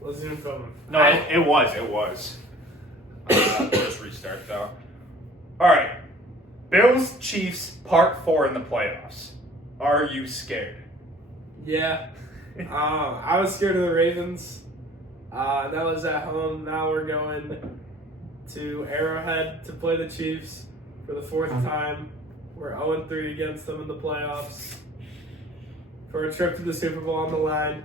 Wasn't even filming. No, it was. Just restart though. All right, Bills Chiefs Part 4 in the playoffs. Are you scared? Yeah. I was scared of the Ravens. That was at home. Now we're going to Arrowhead to play the Chiefs for the fourth time. We're 0-3 against them in the playoffs. For a trip to the Super Bowl on the line.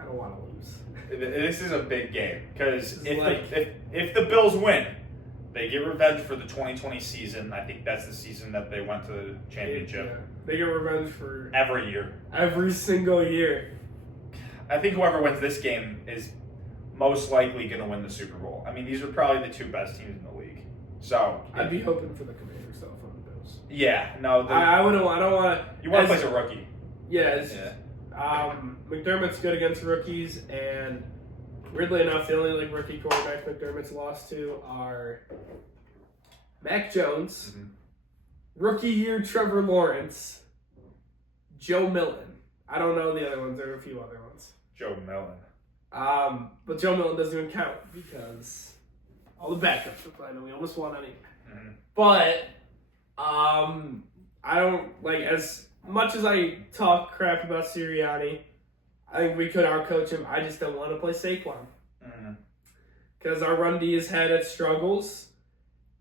I don't want to lose. This is a big game because if the Bills win, they get revenge for the 2020 season. I think that's the season that they went to the championship. Yeah. They get revenge for every year. Every single year. I think whoever wins this game is most likely going to win the Super Bowl. I mean, these are probably the two best teams in the league. So I'd be hoping for the Commanders though from the Bills. Yeah, no. I don't want. You want to play a rookie. Yeah. McDermott's good against rookies, and weirdly enough, the only rookie quarterbacks McDermott's lost to are Mac Jones, rookie year Trevor Lawrence, Joe Milton. I don't know the other ones. There are a few other ones. Joe Milton. But Joe Milton doesn't even count because all the backups are playing, and we almost won anyway. But I don't as much as I talk crap about Sirianni. I think we could outcoach him. I just don't want to play Saquon. Because our run D has had its struggles,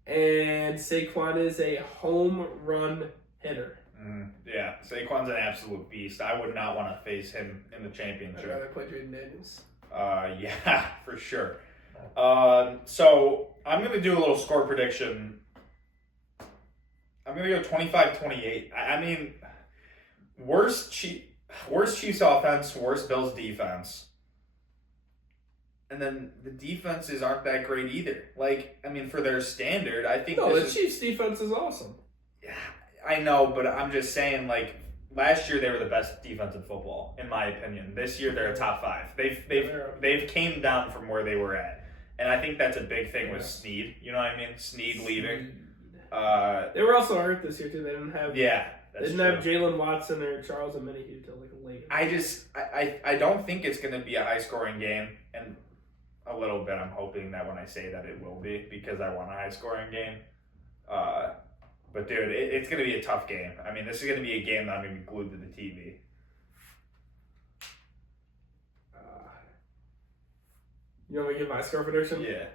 and Saquon is a home run hitter. Yeah, Saquon's an absolute beast. I would not want to face him in the championship. I'd rather play Jaden Daniels. Yeah, for sure. So I'm going to do a little score prediction. I'm going to go 25-28. I mean, worst Chiefs offense, worst Bills defense. And then the defenses aren't that great either. For their standard, I think... No, the Chiefs defense is awesome. Yeah, I know, but I'm just saying, last year they were the best defense in football, in my opinion. This year they're a top 5. They've came down from where they were at. And I think that's a big thing with Snead. You know what I mean? Snead leaving. They were also hurt this year, too. They didn't have... Yeah. They didn't have Jalen Watson or Charles Omenihu until late. I don't think it's going to be a high-scoring game, and a little bit I'm hoping that when I say that it will be, because I want a high-scoring game. But, dude, it's going to be a tough game. I mean, this is going to be a game that I'm going to be glued to the TV. You want me to give my score prediction? Yeah.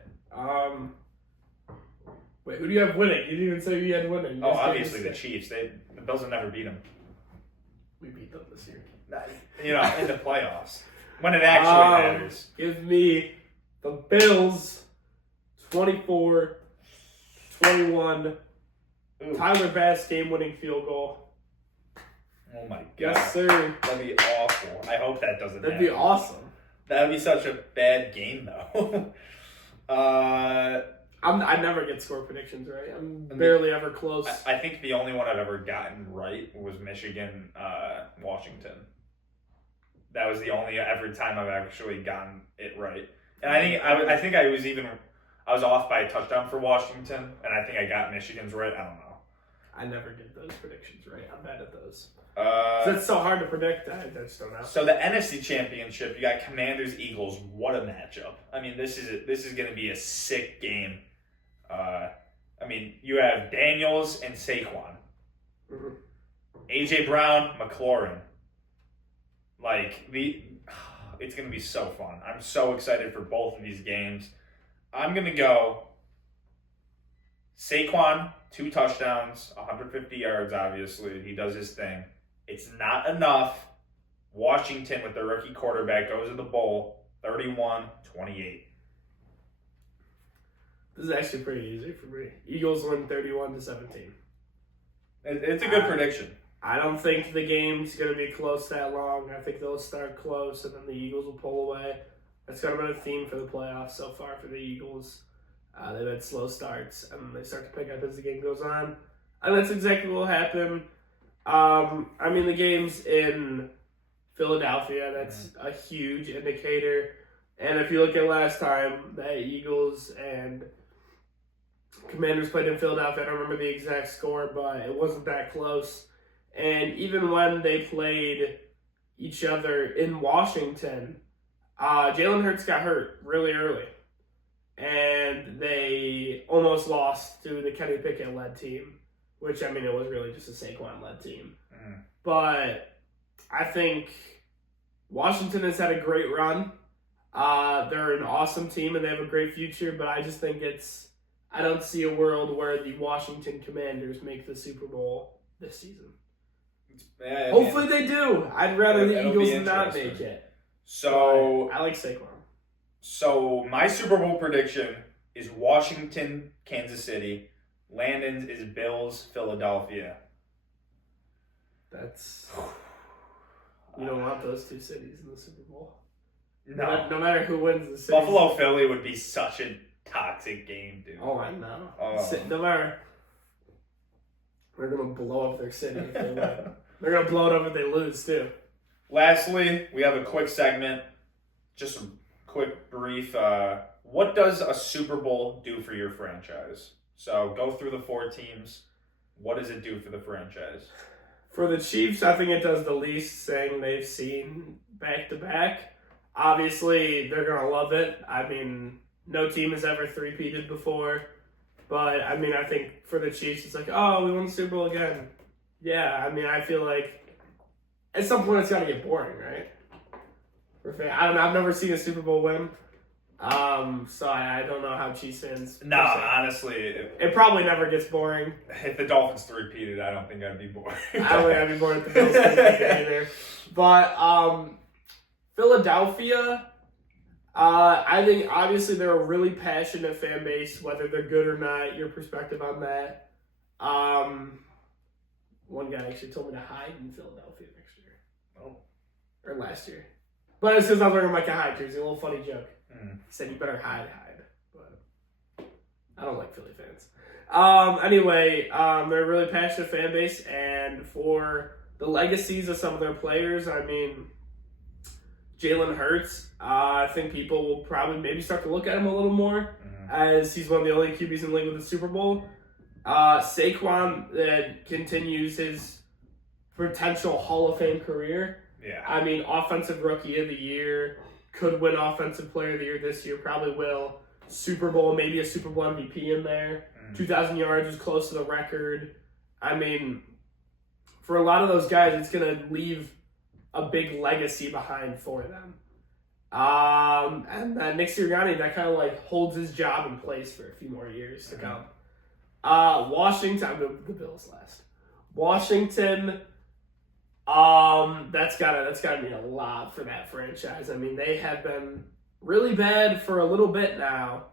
Wait, who do you have winning? You didn't even say you had winning. Obviously the Chiefs. The Bills have never beat them. We beat them this year. In the playoffs. When it actually matters. Give me the Bills 24-21. Tyler Bass game-winning field goal. Oh my god. Yes, sir. That'd be awful. I hope that doesn't happen. That'd be awesome. That'd be such a bad game, though. I never get score predictions right. I'm barely ever close. I think the only one I've ever gotten right was Michigan, Washington. That was the only every time I've actually gotten it right. And I think I was off by a touchdown for Washington, and I think I got Michigan's right. I don't know. I never get those predictions right. I'm bad at those. It's so hard to predict. I just don't know. So the NFC Championship, you got Commanders, Eagles. What a matchup! I mean, this is going to be a sick game. You have Daniels and Saquon, AJ Brown, McLaurin. It's going to be so fun. I'm so excited for both of these games. I'm going to go Saquon, 2 touchdowns, 150 yards, obviously. He does his thing. It's not enough. Washington, with their rookie quarterback, goes to the bowl, 31-28. This is actually pretty easy for me. Eagles win 31-17. It's a good prediction. I don't think the game's going to be close that long. I think they'll start close, and then the Eagles will pull away. That's kind of been a theme for the playoffs so far for the Eagles. They've had slow starts, and they start to pick up as the game goes on. And that's exactly what will happen. The game's in Philadelphia. That's a huge indicator. And if you look at last time, the Eagles and Commanders played in Philadelphia, I don't remember the exact score, but it wasn't that close. And even when they played each other in Washington, Jalen Hurts got hurt really early. And they almost lost to the Kenny Pickett-led team, which, I mean, it was really just a Saquon-led team. Mm. But I think Washington has had a great run. They're an awesome team, and they have a great future, but I just think I don't see a world where the Washington Commanders make the Super Bowl this season. Yeah, Hopefully they do. I'd rather the it'll Eagles not make it. So I like Saquon. So my Super Bowl prediction is Washington, Kansas City. Landon's is Bills, Philadelphia. That's... You don't want those two cities in the Super Bowl. No. No matter who wins the city. Buffalo, Philly would be such a toxic game, dude. Oh, I know. Oh. No matter... They're going to blow up their city if they win. They're going to blow it up if they lose, too. Lastly, we have a quick segment. Just a quick brief. What does a Super Bowl do for your franchise? So go through the 4 teams. What does it do for the franchise? For the Chiefs, I think it does the least thing they've seen back-to-back. Obviously, they're going to love it. I mean, no team has ever three-peated before. But, I mean, I think for the Chiefs, it's like, oh, we won the Super Bowl again. Yeah, I mean, I feel like at some point it's got to get boring, right? I don't know. I've never seen a Super Bowl win. So I don't know how Chiefs fans... No, honestly... It probably never gets boring. If the Dolphins three-peated, I don't think I'd be bored. I don't think I'd be bored if the Bills three-peated either. But Philadelphia... I think, obviously, they're a really passionate fan base, whether they're good or not. Your perspective on that. One guy actually told me to hide in Philadelphia next year. Oh. Or last year. But it's because I was wearing Micah Hyde jersey. A little funny joke. Mm. He said, you better hide. But I don't like Philly fans. Anyway, they're a really passionate fan base. And for the legacies of some of their players, I mean... Jalen Hurts, I think people will probably maybe start to look at him a little more as he's one of the only QBs in the league with a Super Bowl. Saquon continues his potential Hall of Fame career. Yeah. I mean, Offensive Rookie of the Year, could win Offensive Player of the Year this year, probably will. Super Bowl, maybe a Super Bowl MVP in there. 2,000 yards is close to the record. I mean, for a lot of those guys, it's going to leave a big legacy behind for them. And then Nick Sirianni, that kind of like holds his job in place for a few more years to come. Washington, I'm going to the Bills last. Washington, that's gotta mean a lot for that franchise. I mean, they have been really bad for a little bit now,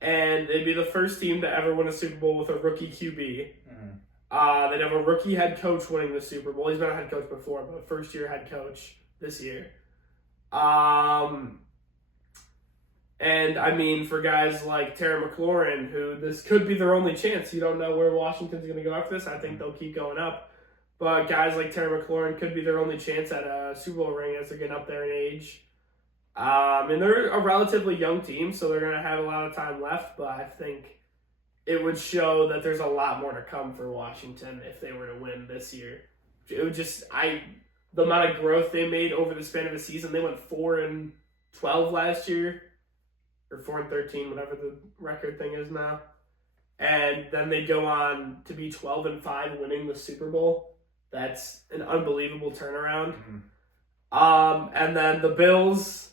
and they'd be the first team to ever win a Super Bowl with a rookie QB. They'd have a rookie head coach winning the Super Bowl. He's been a head coach before, but a first-year head coach this year. And, I mean, for guys like Terry McLaurin, who this could be their only chance. You don't know where Washington's going to go after this. I think they'll keep going up. But guys like Terry McLaurin could be their only chance at a Super Bowl ring as they're getting up there in age. And they're a relatively young team, so they're going to have a lot of time left, but I think it would show that there's a lot more to come for Washington if they were to win this year. It would just, the amount of growth they made over the span of a season, they went 4-12 last year, or 4-13, whatever the record thing is now. And then they go on to be 12-5, winning the Super Bowl. That's an unbelievable turnaround. And then the Bills,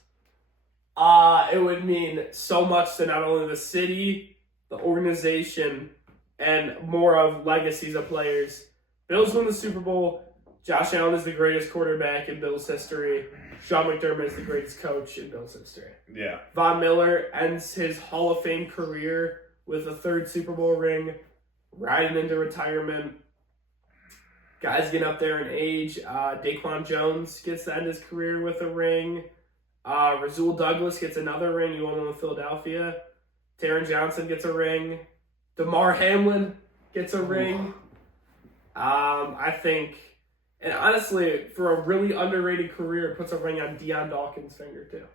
it would mean so much to not only the city, the organization, and more of legacies of players. Bills win the Super Bowl. Josh Allen is the greatest quarterback in Bills history. Sean McDermott is the greatest coach in Bills history. Yeah. Von Miller ends his Hall of Fame career with a 3rd Super Bowl ring, riding into retirement. Guys getting up there in age. Daquan Jones gets to end his career with a ring. Rasul Douglas gets another ring. He won one with Philadelphia. Taron Johnson gets a ring. DeMar Hamlin gets a ring. I think, and honestly, for a really underrated career, it puts a ring on Deion Dawkins' finger too.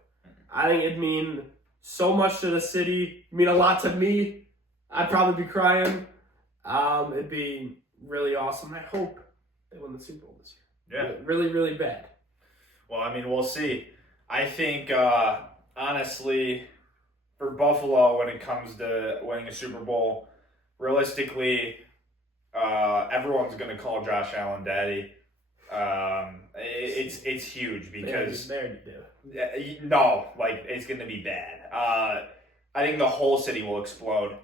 I think it'd mean so much to the city. It'd mean a lot to me. I'd probably be crying. It'd be really awesome. I hope they win the Super Bowl this year. Yeah. Really, really bad. Well, I mean, we'll see. I think, honestly, for Buffalo, when it comes to winning a Super Bowl, realistically, everyone's going to call Josh Allen daddy. It's huge because no, like it's going to be bad. I think the whole city will explode.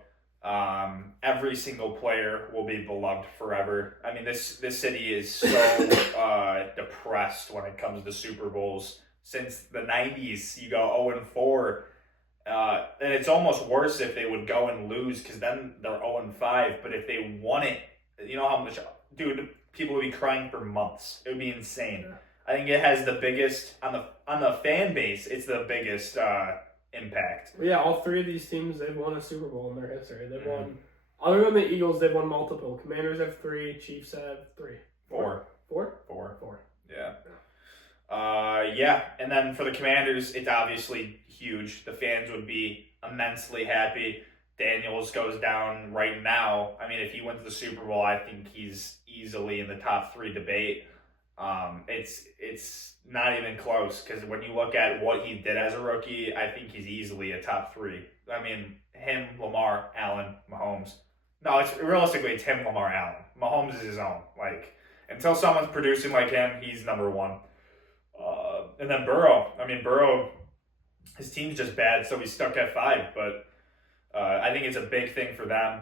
Every single player will be beloved forever. I mean, this city is so depressed when it comes to Super Bowls. Since the 90s, you go 0-4. And it's almost worse if they would go and lose because then they're 0-5. But if they won it, you know how much, dude, people would be crying for months. It would be insane. Yeah. I think it has the biggest, on the fan base, it's the biggest impact. Yeah, all three of these teams, they've won a Super Bowl in their history. They've won, other than the Eagles, they've won multiple. Commanders have 3, Chiefs have 3. 4. 4? 4. Yeah. Yeah, and then for the Commanders, it's obviously huge. The fans would be immensely happy. Daniels goes down right now. I mean, if he wins the Super Bowl, I think he's easily in the top 3 debate. It's not even close because when you look at what he did as a rookie, I think he's easily a top 3. I mean, him, Lamar, Allen, Mahomes. No, it's him, Lamar, Allen. Mahomes is his own. Like, until someone's producing like him, he's number 1. And then Burrow. I mean, Burrow, his team's just bad, so he's stuck at 5. But I think it's a big thing for them.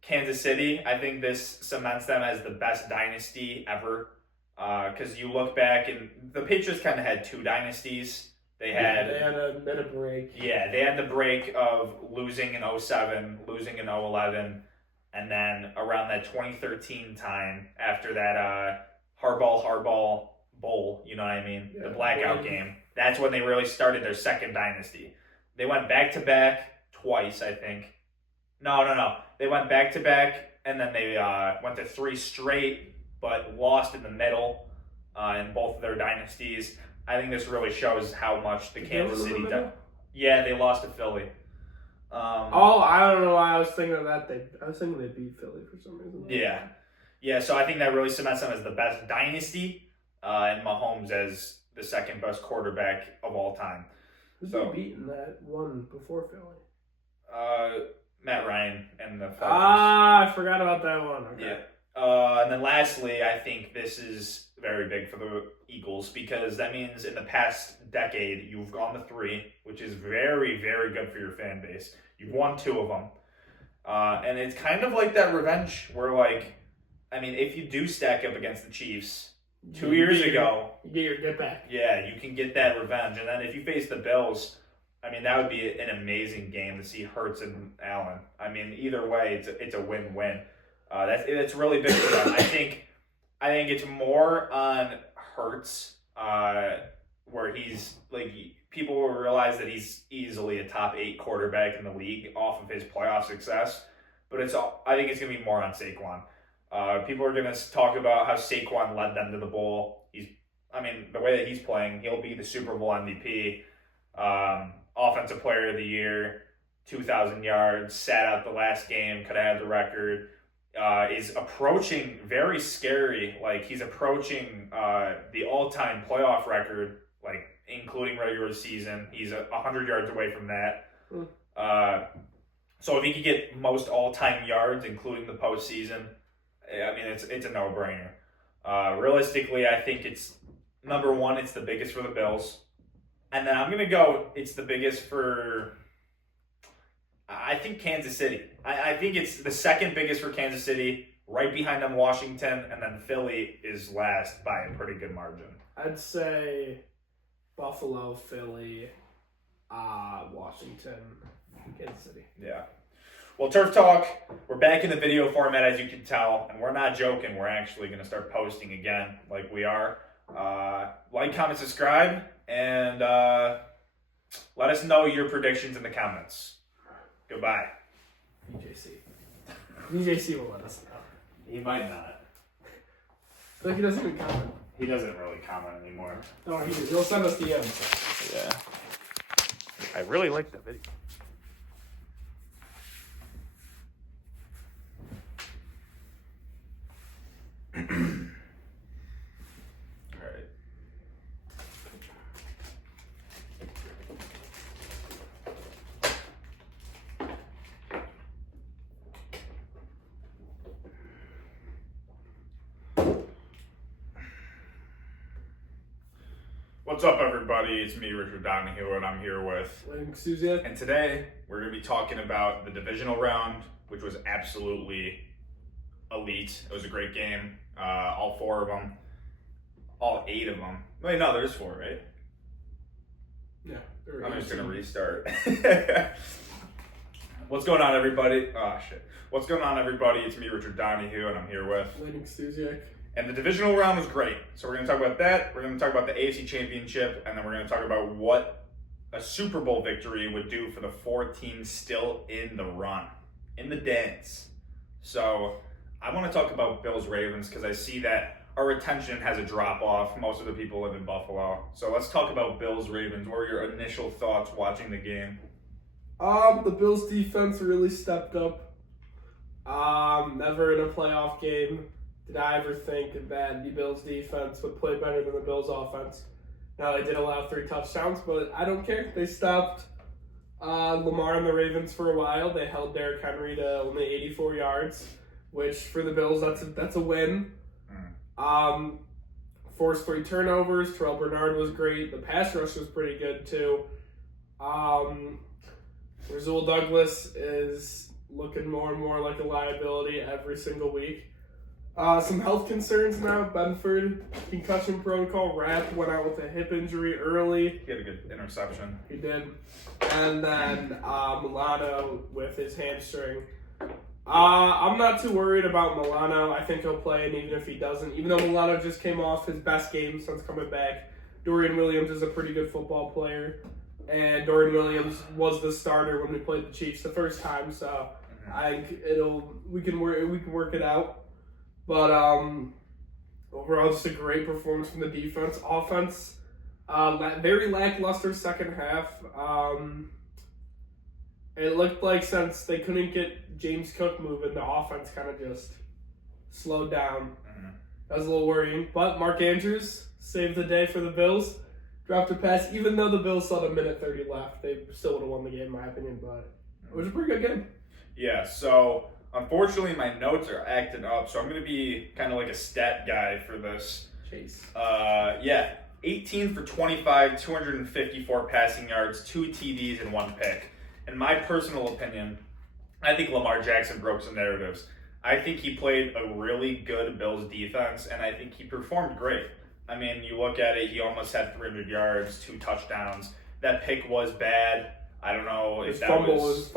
Kansas City, I think this cements them as the best dynasty ever. Because you look back, and the Patriots kind of had 2 dynasties. They had a break. Yeah, they had the break of losing in 2007, losing in 2011, and then around that 2013 time, after that Hardball Bowl, you know what I mean? Yeah, the blackout game. That's when they really started their second dynasty. They went back-to-back twice, I think. No. They went back-to-back, and then they went to 3 straight, but lost in the middle in both of their dynasties. I think this really shows how much the Kansas City done. Yeah, they lost to Philly. I don't know why I was thinking of that. I was thinking they beat Philly for some reason. Yeah. So I think that really cements them as the best dynasty, and Mahomes as the second best quarterback of all time. Who's they beaten that one before Philly? Matt Ryan and the Falcons. I forgot about that one. Okay. Yeah. And then lastly, I think this is very big for the Eagles because that means in the past decade, you've gone to 3, which is very, very good for your fan base. You've won 2 of them. And it's kind of like that revenge where, like, I mean, if you do stack up against the Chiefs 2 years ago, you get your get back. Yeah, you can get that revenge. And then if you face the Bills, I mean, that would be an amazing game to see Hurts and Allen. I mean, either way, it's a win-win. That's really big for them. I think it's more on Hurts, where he's like people will realize that he's easily a top 8 quarterback in the league off of his playoff success. But I think it's gonna be more on Saquon. People are gonna talk about how Saquon led them to the bowl. The way that he's playing, he'll be the Super Bowl MVP, Offensive Player of the Year, 2,000 yards, sat out the last game, could have had the record. Is approaching very scary. Like he's approaching the all-time playoff record, like including regular season. He's 100 yards away from that. So if he could get most all-time yards, including the postseason, I mean it's a no-brainer. Realistically, I think it's number 1. It's the biggest for the Bills, and then I'm gonna go. It's the biggest for. I think Kansas City. I think it's the second biggest for Kansas City, right behind them Washington, and then Philly is last by a pretty good margin. I'd say Buffalo, Philly, Washington, Kansas City. Yeah. Well, Turf Talk, we're back in the video format, as you can tell, and we're not joking. We're actually going to start posting again like we are. Like, comment, subscribe, and let us know your predictions in the comments. Goodbye. VJC will let us know. He might not. I feel like he doesn't even comment. He doesn't really comment anymore. No, he'll send us DMs. Yeah. I really like the video. All right. What's up, everybody? It's me, Richard Donahue, and I'm here with... Susie. And today, we're going to be talking about the divisional round, which was absolutely elite. It was a great game. All 4 of them. All 8 of them. Wait, no, there's 4, right? Yeah. I'm just going to restart. What's going on, everybody? Oh, shit. What's going on, everybody? It's me, Richard Donahue, and I'm here with... Susie. And the divisional round was great. So we're going to talk about that. We're going to talk about the AFC Championship, and then we're going to talk about what a Super Bowl victory would do for the 4 teams still in the run, in the dance. So I want to talk about Bills-Ravens because I see that our retention has a drop-off. Most of the people live in Buffalo. So let's talk about Bills-Ravens. What were your initial thoughts watching the game? The Bills' defense really stepped up. Never in a playoff game did I ever think that the Bills' defense would play better than the Bills' offense. Now, they did allow 3 touchdowns, but I don't care. They stopped Lamar and the Ravens for a while. They held Derrick Henry to only 84 yards, which for the Bills, that's a win. Forced 3 turnovers. Terrell Bernard was great. The pass rush was pretty good, too. Rasul Douglas is looking more and more like a liability every single week. Some health concerns now. Benford, concussion protocol. Rapp went out with a hip injury early. He had a good interception. He did. And then Milano with his hamstring. I'm not too worried about Milano. I think he'll play, and even if he doesn't, even though Milano just came off his best game since coming back, Dorian Williams is a pretty good football player. And Dorian Williams was the starter when we played the Chiefs the first time, so I think we can work it out. But overall, just a great performance from the defense. Offense, very lackluster second half. It looked like since they couldn't get James Cook moving, the offense kind of just slowed down. That was a little worrying. But Mark Andrews saved the day for the Bills. Dropped a pass, even though the Bills still had 1:30 left. They still would have won the game, in my opinion, but it was a pretty good game. Yeah, so unfortunately my notes are acting up, so I'm going to be kind of like a stat guy for this. Chase. 18 for 25, 254 passing yards, 2 TDs, and 1 pick. In my personal opinion, I think Lamar Jackson broke some narratives. I think he played a really good Bills defense, and I think he performed great. I mean, you look at it, he almost had 300 yards, 2 touchdowns. That pick was bad. I don't know if His fumble was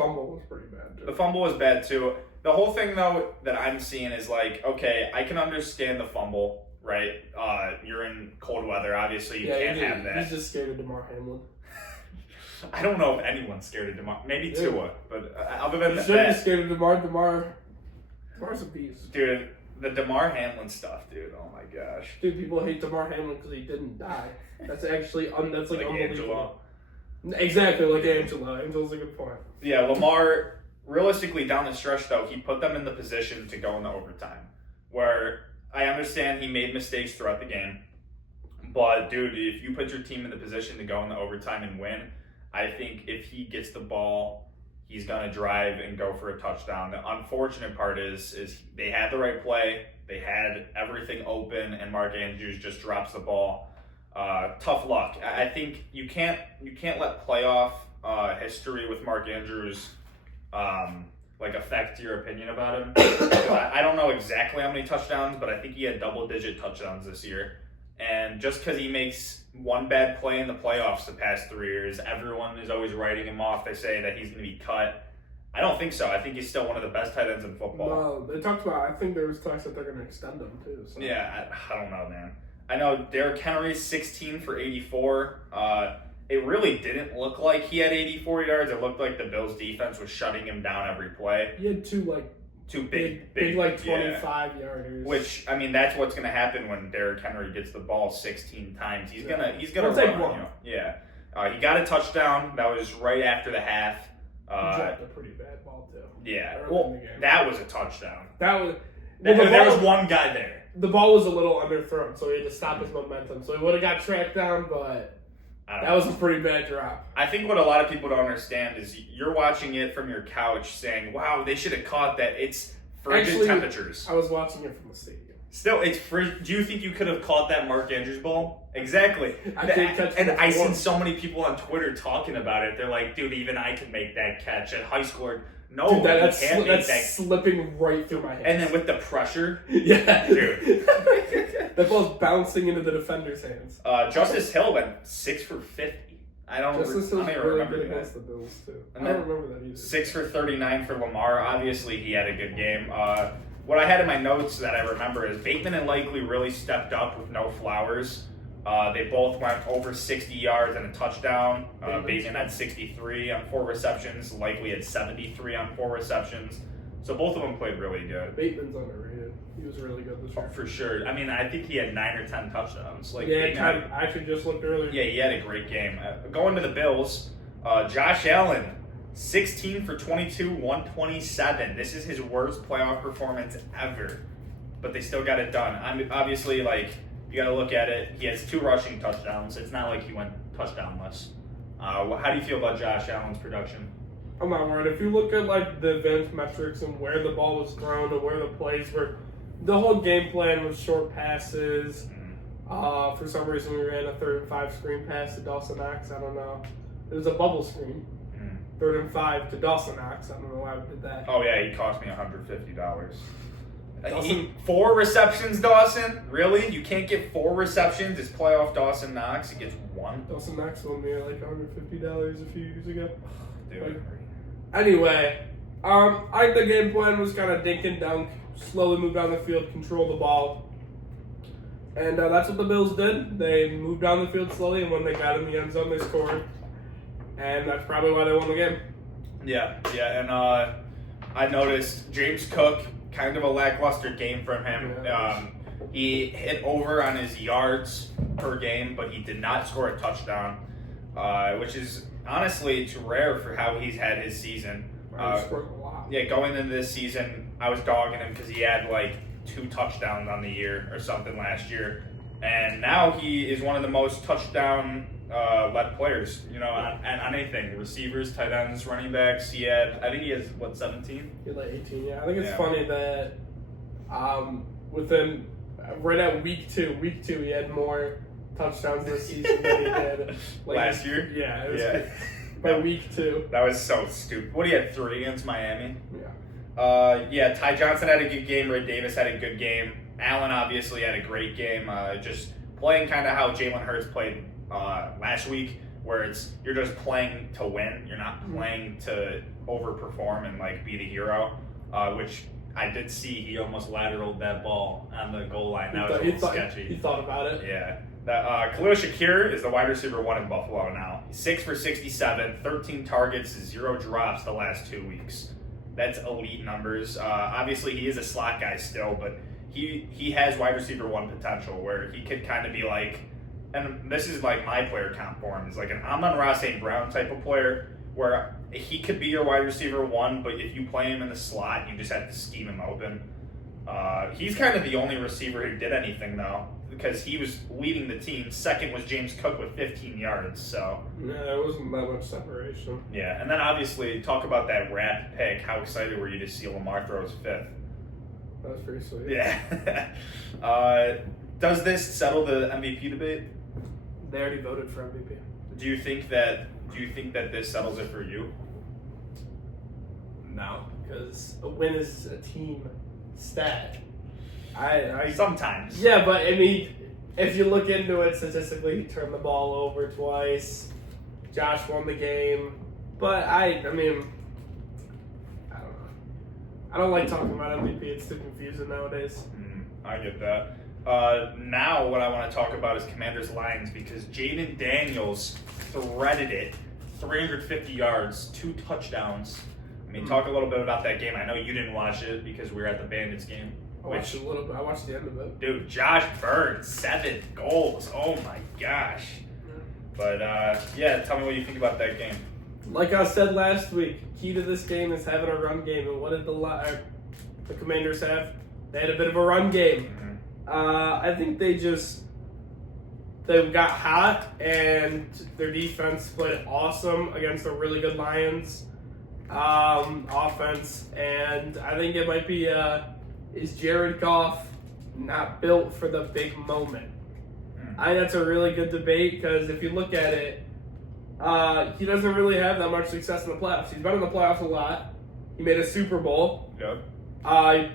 pretty bad, too. The fumble was bad, too. The whole thing, though, that I'm seeing is like, okay, I can understand the fumble, right? You're in cold weather. Obviously, you can't have that. He's just scared of DeMar Hamlin. I don't know if anyone's scared of DeMar. Maybe Tua, but other than that... You shouldn't be scared of DeMar. DeMar's a beast. Dude, the DeMar Hamlin stuff, dude. Oh, my gosh. Dude, people hate DeMar Hamlin because he didn't die. That's actually that's like unbelievable. Angelo. Exactly, like Angelo. Angelo's a good point. Yeah, Lamar, realistically, down the stretch, though, he put them in the position to go in the overtime. Where I understand he made mistakes throughout the game. But, dude, if you put your team in the position to go in the overtime and win, I think if he gets the ball, he's going to drive and go for a touchdown. The unfortunate part is they had the right play. They had everything open, and Mark Andrews just drops the ball. Tough luck. I think you can't let playoff history with Mark Andrews affect your opinion about him. I don't know exactly how many touchdowns, but I think he had double-digit touchdowns this year. And just because he makes one bad play in the playoffs the past 3 years, everyone is always writing him off. They say that he's going to be cut. I don't think so. I think he's still one of the best tight ends in football. No, they talked about, I think there was talks that they're going to extend him too. So. Yeah, I don't know, man. I know Derrick Henry, 16 for 84. It really didn't look like he had 84 yards. It looked like the Bills' defense was shutting him down every play. He had two big 25-yarders. Which, I mean, that's what's going to happen when Derrick Henry gets the ball 16 times. He's gonna run. Take one. Yeah. He got a touchdown. That was right after the half. He dropped a pretty bad ball, too. Yeah. Well, that was a touchdown. There was one guy there. The ball was a little underthrown, so he had to stop his momentum. So he would have got tracked down, but that was a pretty bad drop. I think what a lot of people don't understand is you're watching it from your couch saying, wow, they should have caught that. It's frigid temperatures. I was watching it from the stadium. Still, it's free. Do you think you could have caught that Mark Andrews ball? Exactly. I can't catch and it I seen once. so many people on Twitter talking about it. They're like, dude, even I can make that catch at high school. No, Dude, you that's can't make that. slipping right through my hands. And then with the pressure, yeah. dude. That ball's bouncing into the defender's hands. Justice Hill went 6 for 50. I don't Justice even Hill's really remember good that. against the Bills, too. And I don't remember that either. 6 for 39 for Lamar. Obviously, he had a good game. What I had in my notes that I remember is Bateman and Likely really stepped up with no Flowers. They both went over 60 yards and a touchdown. Bateman had 63 on 4 receptions. Likely had 73 on 4 receptions. So both of them played really good. Bateman's underrated. He was really good this year. For sure. I mean, I think he had 9 or 10 touchdowns. Like, Yeah, Bateman I actually just looked earlier. Yeah, he had a great game. Going to the Bills, Josh Allen, 16 for 22, 127. This is his worst playoff performance ever, but they still got it done. Obviously, like, you got to look at it. He has 2 rushing touchdowns. It's not like he went touchdownless. How do you feel about Josh Allen's production? I'm not worried. If you look at like the advanced metrics and where the ball was thrown and where the plays were, the whole game plan was short passes. For some reason, we ran a 3rd and 5 screen pass to Dawson Knox. I don't know. It was a bubble screen. 3rd and 5 to Dawson Knox. I don't know why we did that. Oh yeah, he cost me $150. Dawson, 4 receptions, Dawson? Really? You can't get 4 receptions? It's playoff Dawson Knox. He gets 1. Dawson Knox won me like $150 a few years ago. Dude. Anyway, I think the game plan was kind of dink and dunk, slowly move down the field, control the ball. And that's what the Bills did. They moved down the field slowly, and when they got in the end zone, they scored. And that's probably why they won the game. Yeah, and I noticed James Cook, kind of a lackluster game from him. Yeah. He hit over on his yards per game, but he did not score a touchdown, which is honestly too rare for how he's had his season. He scored a lot. Yeah, going into this season, I was dogging him because he had like 2 touchdowns on the year or something last year. And now he is one of the most touchdown led players, on anything. Receivers, tight ends, running backs. I think he has, 17? He had like 18, yeah. I think it's Yeah. funny that within, right at week two, he had more touchdowns this season than he did Last year? Yeah, it was by week 2. That was so stupid. What, he had 3 against Miami? Yeah. Ty Johnson had a good game. Ray Davis had a good game. Allen obviously had a great game. Just playing kind of how Jalen Hurts played last week, where you're just playing to win. You're not playing to overperform and like be the hero, which I did see. He almost lateraled that ball on the goal line. That was a little sketchy. He thought about it. Yeah. Khalil Shakir is the wide receiver 1 in Buffalo now. 6 for 67, 13 targets, 0 drops the last 2 weeks. That's elite numbers. Obviously, he is a slot guy still, but he has wide receiver 1 potential where he could kind of be like, and this is like my player comp for him, is like an Amon-Ra St. Brown type of player where he could be your wide receiver 1, but if you play him in the slot, you just have to scheme him open. He's kind of the only receiver who did anything, though, because he was leading the team. Second was James Cook with 15 yards, so. Yeah, there wasn't that much separation. Yeah, and then obviously, talk about that rat pick. How excited were you to see Lamar throw his 5th? That was pretty sweet. Yeah. Does this settle the MVP debate? They already voted for MVP. Do you think that this settles it for you? No, because a win is a team stat. Sometimes. Yeah, but I mean, if you look into it statistically, he turned the ball over twice. Josh won the game, but I mean, I don't know. I don't like talking about MVP. It's too confusing nowadays. I get that. Now what I want to talk about is Commanders-Lions because Jaden Daniels threaded it, 350 yards, 2 touchdowns. I mean, talk a little bit about that game. I know you didn't watch it because we were at the Bandits game. I watched a little bit. I watched the end of it. Dude, Josh Burns, 7 goals. Oh my gosh. But yeah, tell me what you think about that game. Like I said last week, key to this game is having a run game. And what did the Commanders have? They had a bit of a run game. I think they got hot and their defense played awesome against a really good Lions offense. And I think it might be is Jared Goff not built for the big moment. I think that's a really good debate because if you look at it, he doesn't really have that much success in the playoffs. He's been in the playoffs a lot. He made a Super Bowl. Yep.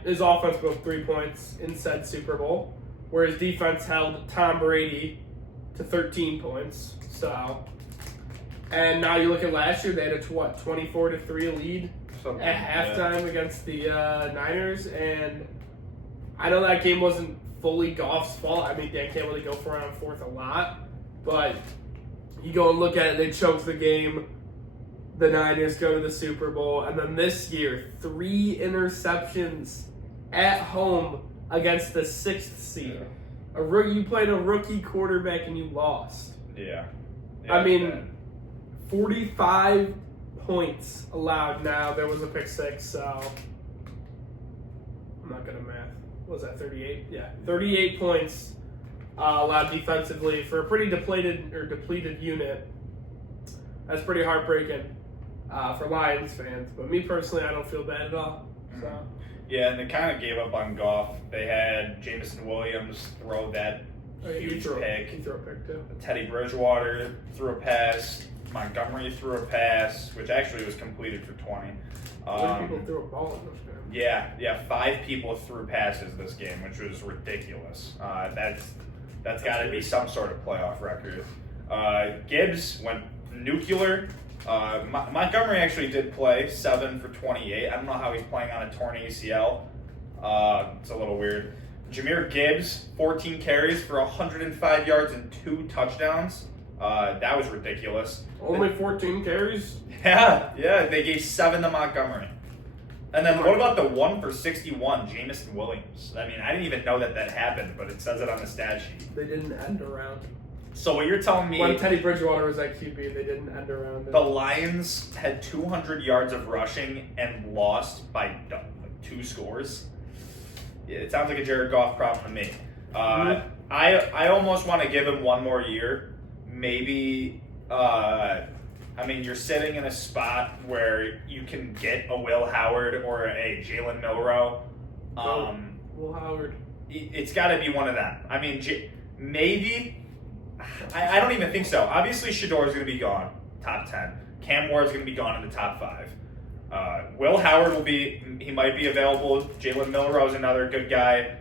His offense broke 3 points in said Super Bowl, where his defense held Tom Brady to 13 points. So, and now you look at last year, they had a 24-3 lead at halftime against the Niners, and I know that game wasn't fully Goff's fault. I mean, they can't really go for it on fourth a lot, but you go and look at it, they choked the game. The Niners go to the Super Bowl, and then this year, 3 interceptions at home against the 6th seed. You played a rookie quarterback and you lost. Yeah. I mean, 45 points allowed. Now there was a pick 6, so I'm not good at math. What was that, 38? Yeah, 38 points allowed defensively for a pretty depleted unit. That's pretty heartbreaking for Lions fans. But me personally, I don't feel bad at all. So. Yeah, and they kind of gave up on Goff. They had Jameson Williams throw that huge pick. He threw a pick too. Teddy Bridgewater threw a pass. Montgomery threw a pass, which actually was completed for 20. People threw a ball in this game. Yeah, 5 people threw passes this game, which was ridiculous. That's got to be some sort of playoff record. Gibbs went nuclear. Montgomery actually did play 7 for 28. I don't know how he's playing on a torn ACL. It's a little weird. Jahmyr Gibbs, 14 carries for 105 yards and 2 touchdowns. That was ridiculous. Only 14 carries? Yeah, they gave 7 to Montgomery. And then what about the 1 for 61, Jameson Williams? I mean, I didn't even know that happened, but it says it on the stat sheet. They didn't end around. So what you're telling me... When Teddy Bridgewater was at QB, they didn't end around. The Lions had 200 yards of rushing and lost by 2 scores. Yeah, it sounds like a Jared Goff problem to me. I almost want to give him 1 more year. Maybe... I mean, you're sitting in a spot where you can get a Will Howard or a Jalen Milroe. Will Howard. It's got to be one of them. I mean, maybe. I don't even think so. Obviously, Shador is going to be gone, top 10. Cam Ward is going to be gone in the top 5. Will Howard he might be available. Jalen Milroe is another good guy.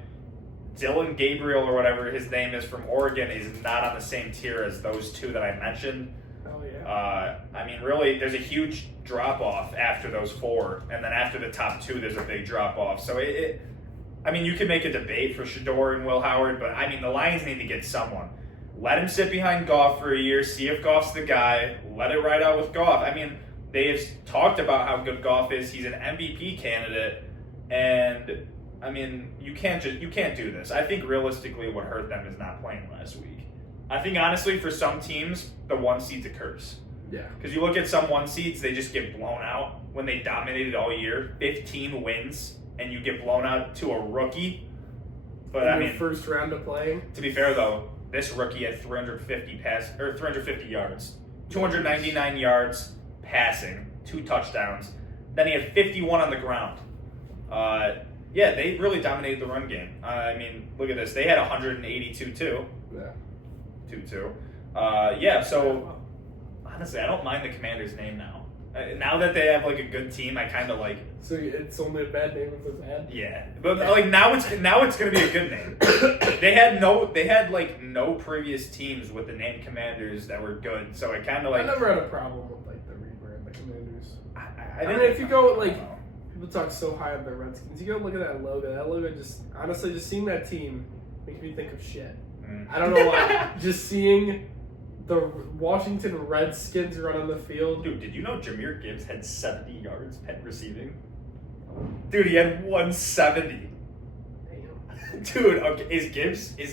Dylan Gabriel or whatever his name is from Oregon is not on the same tier as those 2 that I mentioned. Oh, yeah. I mean, really, there's a huge drop-off after those 4, and then after the top 2, there's a big drop-off. So, I mean, you could make a debate for Shador and Will Howard, but, I mean, the Lions need to get someone. Let him sit behind Goff for a year, see if Goff's the guy, let it ride out with Goff. I mean, they have talked about how good Goff is. He's an MVP candidate, and, I mean, you can't do this. I think, realistically, what hurt them is not playing last week. I think, honestly, for some teams, the 1 seed's a curse. Yeah. Because you look at some 1 seeds, they just get blown out when they dominated all year. 15 wins, and you get blown out to a rookie. But, I mean... first round of playing. To be fair, though, this rookie had 350 yards. 299 yards passing, 2 touchdowns. Then he had 51 on the ground. Yeah, they really dominated the run game. I mean, look at this. They had 182, too. Yeah. 2-2. Yeah, so honestly, I don't mind the Commanders' name now. Now that they have like a good team, I kind of like. So it's only a bad name if it's bad. Yeah, but like now it's gonna be a good name. They had no previous teams with the name Commanders that were good, so I kind of like. I never had a problem with like the rebrand, the Commanders. I mean, if you go like. People talk so high of the Redskins. You go look at that logo. That logo just honestly, just seeing that team makes me think of shit. I don't know why. Just seeing the Washington Redskins run on the field. Dude, did you know Jahmyr Gibbs had 70 yards pet receiving? Dude, he had 170. Damn. Dude, okay, is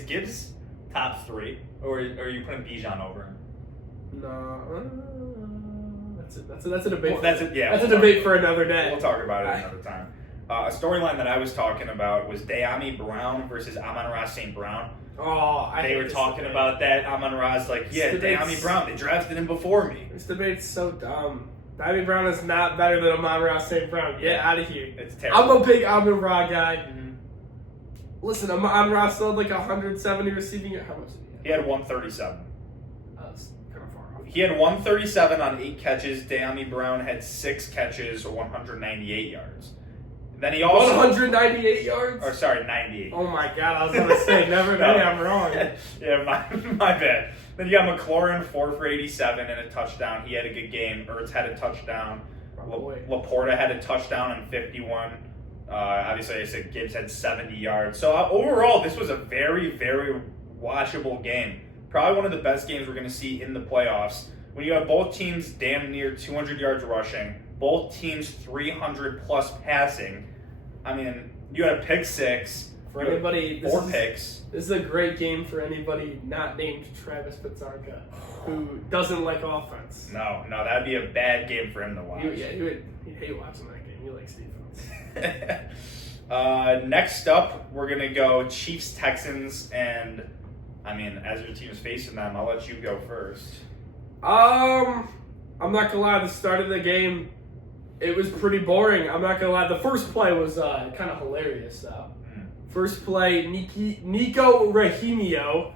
Gibbs top 3, or are you putting Bijan over him? No, that's a debate. Well, that's a debate for another day. We'll talk about it another time. A storyline that I was talking about was De'Ami Brown versus Amon-Ra St. Brown. Oh, they were talking about that. Amon-Ra's like, yeah, De'Ami Brown. They drafted him before me. This debate's so dumb. De'Ami Brown is not better than Amon-Ra St. Brown. Get out of here. It's terrible. I'm a big Amon-Ra guy. Mm-hmm. Listen, Amon Ross still had like 170 receiving. How much did he have? He had 137. That's kind of far off. He had 137 on 8 catches. De'Ami Brown had 6 catches or 198 yards. Then he also 198 yards. Or sorry, 98. Oh my God! I was gonna say never. No. Maybe I'm wrong. Yeah, my bad. Then you got McLaurin 4 for 87 and a touchdown. He had a good game. Ertz had a touchdown. Laporta had a touchdown on 51. Obviously, I said Gibbs had 70 yards. So overall, this was a very, very watchable game. Probably one of the best games we're going to see in the playoffs. When you have both teams damn near 200 yards rushing, both teams 300 plus passing. I mean, you had a pick six. For anybody, 4 picks. This is a great game for anybody not named Travis Pizzarka, who doesn't like offense. No, that'd be a bad game for him to watch. He'd hate watching that game. He likes defense. Next up, we're going to go Chiefs-Texans, and, I mean, as your team is facing them, I'll let you go first. I'm not going to lie, the start of the game, it was pretty boring. I'm not going to lie. The first play was kind of hilarious, though. First play, Nico Rahimio,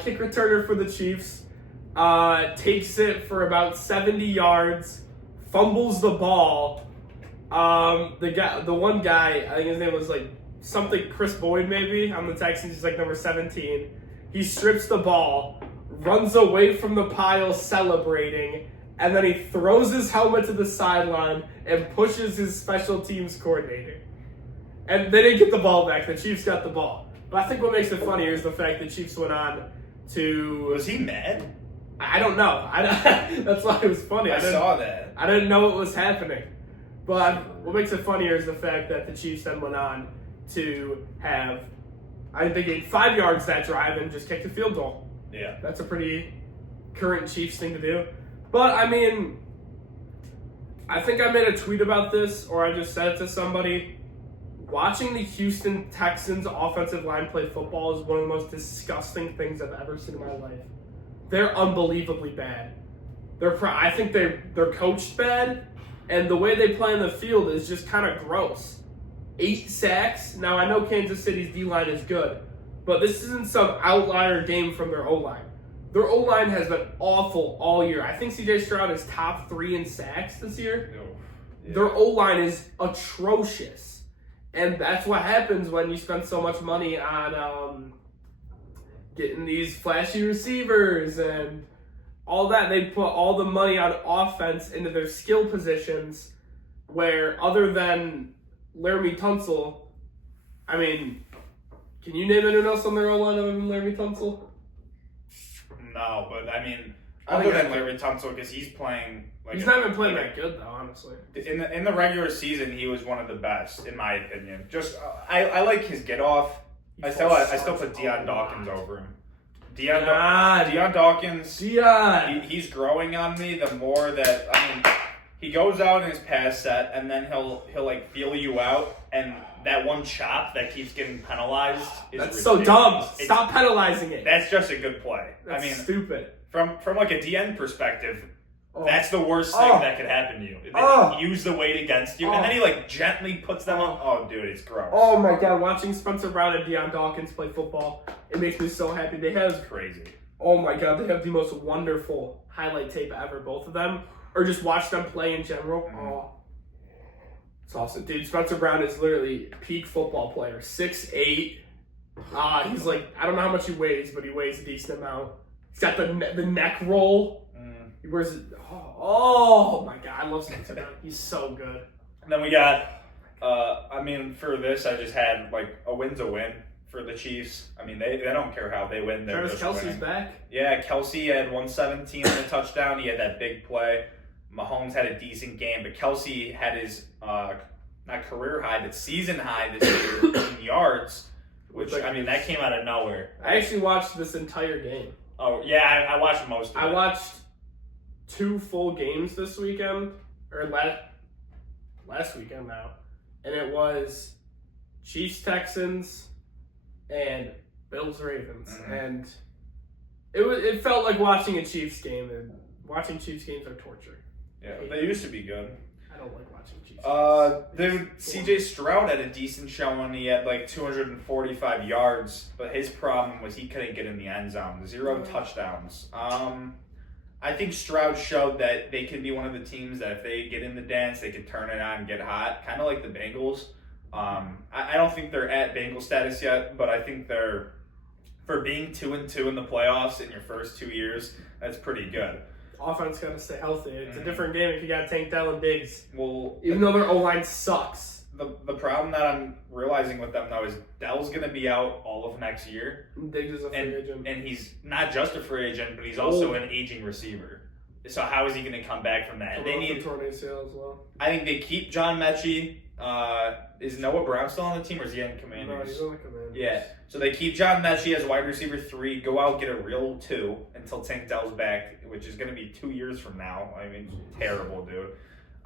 kick returner for the Chiefs, takes it for about 70 yards, fumbles the ball. The one guy, I think his name was like something Chris Boyd maybe on the Texans. He's like number 17. He strips the ball, runs away from the pile celebrating, and then he throws his helmet to the sideline and pushes his special teams coordinator. And they didn't get the ball back. The Chiefs got the ball. But I think what makes it funnier is the fact that Chiefs went on to... Was he mad? I don't know. That's why it was funny. I saw that. I didn't know what was happening. But what makes it funnier is the fact that the Chiefs then went on to have... I think they gained 5 yards that drive and just kicked a field goal. Yeah. That's a pretty current Chiefs thing to do. But, I mean... I think I made a tweet about this, or I just said it to somebody... Watching the Houston Texans offensive line play football is one of the most disgusting things I've ever seen in my life. They're unbelievably bad. I think they're coached bad, and the way they play in the field is just kind of gross. 8 sacks. Now, I know Kansas City's D-line is good, but this isn't some outlier game from their O-line. Their O-line has been awful all year. I think C.J. Stroud is top 3 in sacks this year. Yeah. Their O-line is atrocious. And that's what happens when you spend so much money on getting these flashy receivers and all that. They put all the money on offense into their skill positions where, other than Laramie Tunsil, I mean, can you name anyone else on their O-line other than Laramie Tunsil? No, but I mean, other than Laramie Tunsil, because he's playing... He's not even playing that good, though, honestly. In the regular season, he was one of the best, in my opinion. Just I like his get off. I still put Deion Dawkins over him. Deion Dawkins. He's growing on me. The more that he goes out in his pass set, and then he'll like feel you out, and that one chop that keeps getting penalized is that's ridiculous. So dumb. Stop penalizing it. That's just a good play. That's stupid. From like a DN perspective. Oh. That's the worst thing that could happen to you. They use the weight against you, and then he like gently puts them on. Oh, dude, it's gross. Oh my God, watching Spencer Brown and Deion Dawkins play football, it makes me so happy. It's crazy. Oh my God, they have the most wonderful highlight tape ever, both of them, or just watch them play in general. Mm-hmm. Oh, it's awesome, dude. Spencer Brown is literally peak football player, 6'8". He's like, I don't know how much he weighs, but he weighs a decent amount. He's got the neck roll. He wears it. Oh my God, I love Spencer Brown. He's so good. And then we got, for this, I just had like a win's a win for the Chiefs. I mean, they don't care how they win. They're Travis just Kelce's winning. back. Yeah, Kelce had 117 and a touchdown. He had that big play. Mahomes had a decent game, but Kelce had his not career high, but season high this year in yards, which that came out of nowhere. I actually watched this entire game. Oh yeah, I watched most of it. I watched 2 full games this weekend, or last weekend now, and it was Chiefs Texans and Bills Ravens, and it felt like watching a Chiefs game, and watching Chiefs games are torture. Yeah, they used to be good. I don't like watching Chiefs. Dude, CJ Stroud had a decent showing. He had like 245 yards, but his problem was he couldn't get in the end zone. 0 touchdowns. I think Stroud showed that they can be one of the teams that if they get in the dance, they can turn it on and get hot, kind of like the Bengals. I don't think they're at Bengal status yet, but I think they're, for being 2-2 in the playoffs in your first 2 years, that's pretty good. Offense got to stay healthy. It's a different game if you got Tank Dell and Diggs. Well, even though their O-line sucks. The problem that I'm realizing with them, though, is Dell's going to be out all of next year. Diggs is a free agent. And he's not just a free agent, but he's also an aging receiver. So how is he going to come back from that? They need torn ACL as well. I think they keep John Mechie. Is Noah Brown still on the team, or is he on Commanders? No, he's on the Commanders. Yeah. So they keep John Mechie as wide receiver 3. Go out, get a real 2 until Tank Dell's back, which is going to be 2 years from now. I mean, terrible, dude.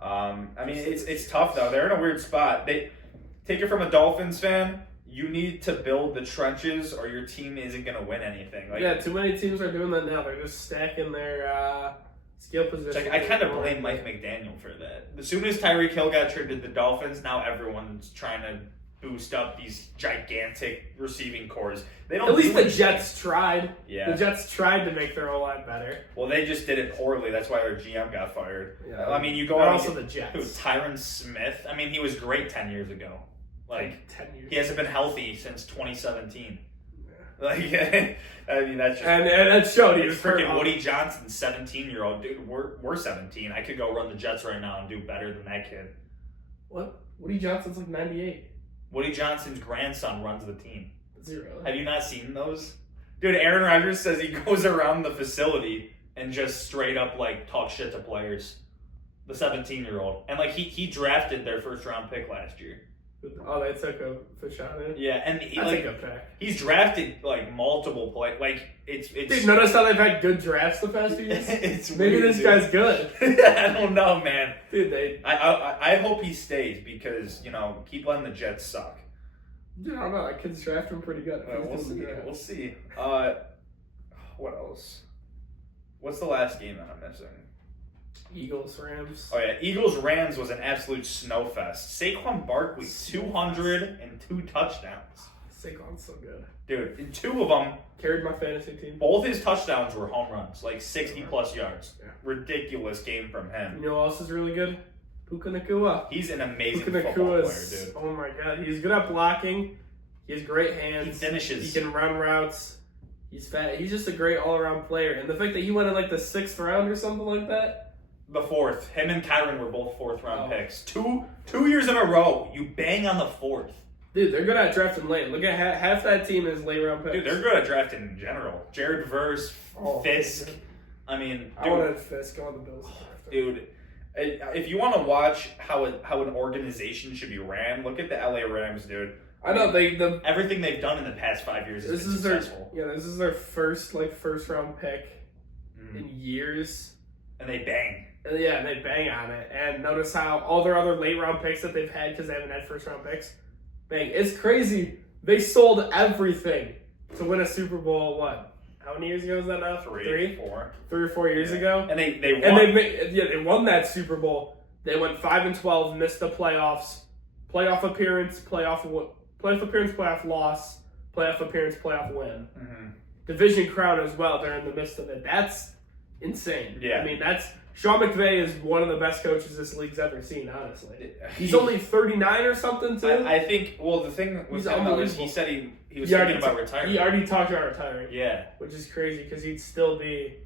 I mean, it's tough though. They're in a weird spot. They take it from a Dolphins fan. You need to build the trenches, or your team isn't going to win anything. Like, yeah, too many teams are doing that now. They're just stacking their skill position. Like, I kind of blame Mike McDaniel for that. As soon as Tyreek Hill got traded to the Dolphins, now everyone's trying to boost up these gigantic receiving cores. They don't. At least the Jets tried. Yeah. The Jets tried to make their O-line better. Well, they just did it poorly. That's why their GM got fired. Yeah. I mean, you go out. Also, the Jets. Who, Tyron Smith. I mean, he was great 10 years ago. Like 10 years. He hasn't been healthy since 2017. Yeah. Like, I mean, that's just, and that showed. He was freaking Woody Johnson, 17-year-old dude. We're 17. I could go run the Jets right now and do better than that kid. What? Woody Johnson's like 98. Woody Johnson's grandson runs the team. 0. Have you not seen those? Dude, Aaron Rodgers says he goes around the facility and just straight up like talk shit to players. The 17-year-old. And like he drafted their first round pick last year. Oh, they took a shot in? Yeah, and he, that's like, a good pick. He's drafted like multiple play. Like it's. Dude, notice how they've had good drafts the past few years. It's maybe weird, this guy's good. I don't know, man. Dude, I hope he stays because keep letting the Jets suck. Dude, I don't know. That kid's drafting pretty good. We'll see. What else? What's the last game that I'm missing? Eagles, Rams. Oh, yeah. Eagles-Rams was an absolute snowfest. Saquon Barkley, 202 touchdowns. Saquon's so good. Dude, and 2 of them... Carried my fantasy team. Both his touchdowns were home runs, like 60-plus yards. Yeah. Ridiculous game from him. You know who else is really good? Puka Nacua. He's an amazing Puka football Nacua player, dude. Oh, my God. He's good at blocking. He has great hands. He finishes. He can run routes. He's fat. He's just a great all-around player. And the fact that he went in like the 6th round or something like that... The 4th. Him and Kyron were both 4th-round picks. Two years in a row, you bang on the 4th. Dude, they're good at drafting late. Look at half that team is late-round picks. Dude, they're good at drafting in general. Jared Verse, Fisk. Man. I mean, I wanted Fisk on the Bills. Dude, if you want to watch how an organization should be ran, look at the LA Rams, dude. I know everything they've done in the past 5 years has been successful. This is their first-round pick in years. And they bang. Yeah, they bang on it. And notice how all their other late-round picks that they've had, because they haven't had first-round picks, bang. It's crazy. They sold everything to win a Super Bowl, what? How many years ago was that now? 3 or 4 years ago? And they won. And they won that Super Bowl. They went 5-12, missed the playoffs. Playoff appearance, playoff loss, playoff appearance, playoff win. Mm-hmm. Division crown as well. They're in the midst of it. That's insane. Yeah. I mean, Sean McVay is one of the best coaches this league's ever seen, honestly. He's only 39 or something, too. I think, the thing with him is he said he was thinking about retiring. He already talked about retiring. Yeah. Which is crazy, because he'd still be,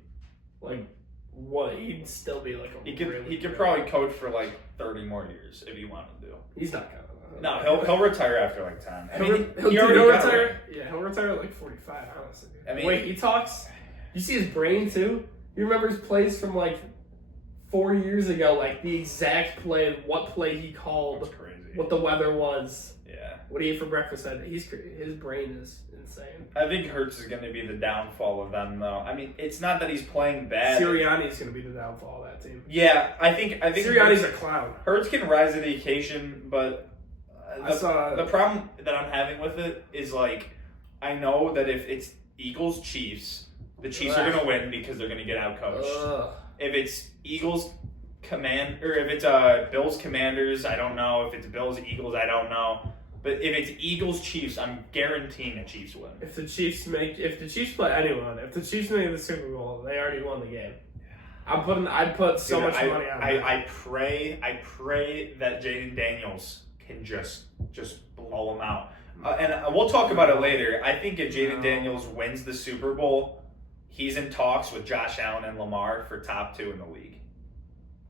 like, what? He'd still be, like, He could probably coach for, like, 30 more years if he wanted to. He's not going to. No, he'll retire after, like, 10. He'll retire. Yeah, he'll retire at, like, 45, honestly. I mean, wait, he talks... You see his brain, too? You remember his plays from, like... 4 years ago, like the exact play, what play he called, what the weather was. Yeah. What he ate for breakfast that day. His brain is insane. I think Hurts is going to be the downfall of them, though. I mean, it's not that he's playing bad. Sirianni is going to be the downfall of that team. Yeah, I think Sirianni's a clown. Hurts can rise to the occasion, but the problem that I'm having with it is, like, I know that if it's Eagles-Chiefs, the Chiefs are going to win because they're going to get outcoached. If it's Eagles, if it's Bills Commanders, I don't know. If it's Bills Eagles, I don't know. But if it's Eagles Chiefs, I'm guaranteeing a Chiefs win. If the Chiefs play anyone, if the Chiefs make the Super Bowl, they already won the game. I'd put so much money on that. I pray that Jaden Daniels can just blow them out. And we'll talk about it later. I think if Jaden Daniels wins the Super Bowl, he's in talks with Josh Allen and Lamar for top 2 in the league.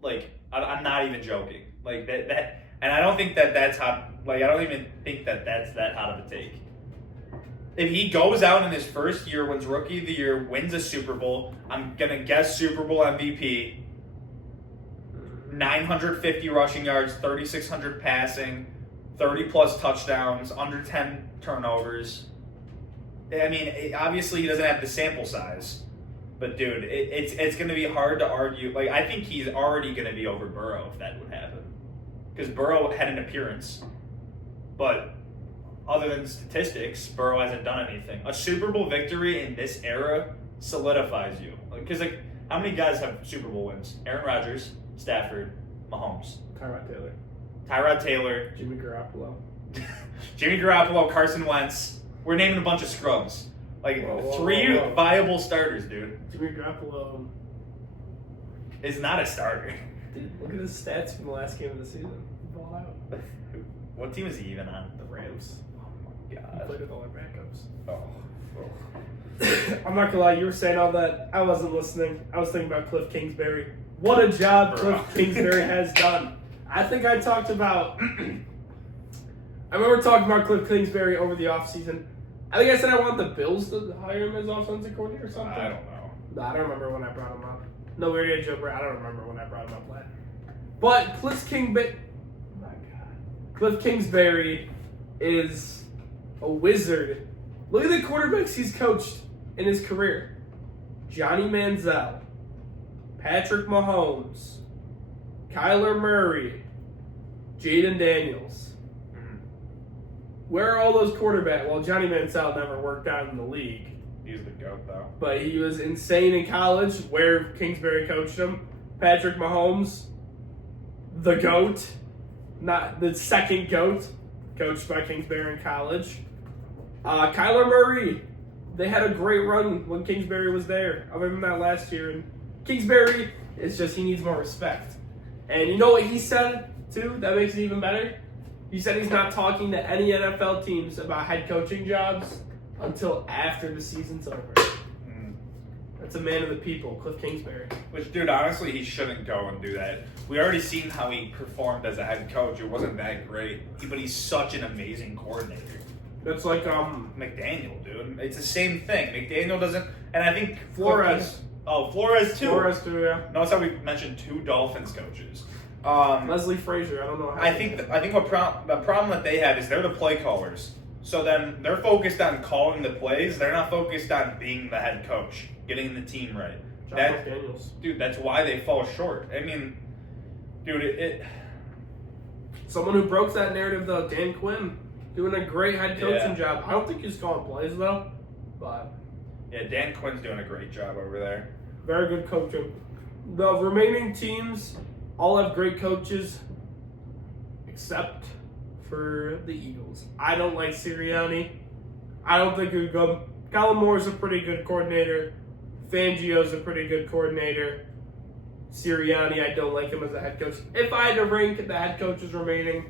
Like, I'm not even joking. Like that, and I don't think that's hot. Like, I don't even think that's that hot of a take. If he goes out in his first year, wins Rookie of the Year, wins a Super Bowl, I'm gonna guess Super Bowl MVP. 950 rushing yards, 3,600 passing, 30 plus touchdowns, under 10 turnovers. I mean, obviously he doesn't have the sample size, but dude, it's going to be hard to argue. Like, I think he's already going to be over Burrow if that would happen, because Burrow had an appearance, but other than statistics, Burrow hasn't done anything. A Super Bowl victory in this era solidifies you, because like how many guys have Super Bowl wins? Aaron Rodgers, Stafford, Mahomes, Tyrod Taylor, Jimmy Garoppolo, Carson Wentz. We're naming a bunch of scrubs. Like, three viable starters, dude. Jimmy Garoppolo is not a starter. Dude, look at his stats from the last game of the season. Ball out. What team is he even on? The Rams. Oh my god. He played with all their backups. Oh. I'm not gonna lie, you were saying all that. I wasn't listening. I was thinking about Cliff Kingsbury. What a job Cliff Kingsbury has done. I think I talked about... I remember talking about Cliff Kingsbury over the offseason. I think I said I want the Bills to hire him as offensive coordinator or something. I don't know. No, I don't remember when I brought him up. No, we already had Joe Burrow. I don't remember when I brought him up last. But Cliff Kingsbury... Oh my God. Cliff Kingsbury is a wizard. Look at the quarterbacks he's coached in his career. Johnny Manziel, Patrick Mahomes, Kyler Murray, Jaden Daniels. Where are all those quarterbacks? Well, Johnny Manziel never worked out in the league. He's the GOAT, though. But he was insane in college, where Kingsbury coached him. Patrick Mahomes, the GOAT. Not the second GOAT, coached by Kingsbury in college. Kyler Murray, they had a great run when Kingsbury was there. Other than that last year. And Kingsbury, it's just he needs more respect. And you know what he said, too, that makes it even better? He said he's not talking to any NFL teams about head coaching jobs until after the season's over. That's a man of the people, Cliff Kingsbury. Which, dude, honestly, he shouldn't go and do that. We already seen how he performed as a head coach. It wasn't that great, but he's such an amazing coordinator. That's like McDaniel, dude. It's the same thing. McDaniel doesn't, and I think Flores. Flores too. Flores too, yeah. Notice how we mentioned 2 Dolphins coaches. Leslie Frazier, I don't know how. I think the problem that they have is they're the play callers. So then they're focused on calling the plays. They're not focused on being the head coach, getting the team right. John McDaniels. Dude, that's why they fall short. I mean, dude, Someone who broke that narrative, though, Dan Quinn, doing a great head coaching job. I don't think he's calling plays, though, but... Yeah, Dan Quinn's doing a great job over there. Very good coaching. The remaining teams all have great coaches, except for the Eagles. I don't like Sirianni. I don't think he's good. Kellen Moore's a pretty good coordinator. Fangio's a pretty good coordinator. Sirianni, I don't like him as a head coach. If I had to rank the head coaches remaining,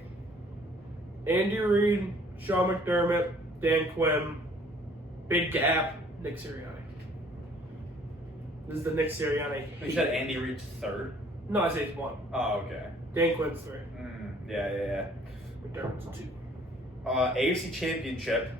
Andy Reid, Sean McDermott, Dan Quinn, big gap, Nick Sirianni. This is the Nick Sirianni. You said Andy Reid's 3rd? No, I say it's 1. Oh, okay. Dan Quinn's 3. Yeah. McDermott's 2. AFC Championship.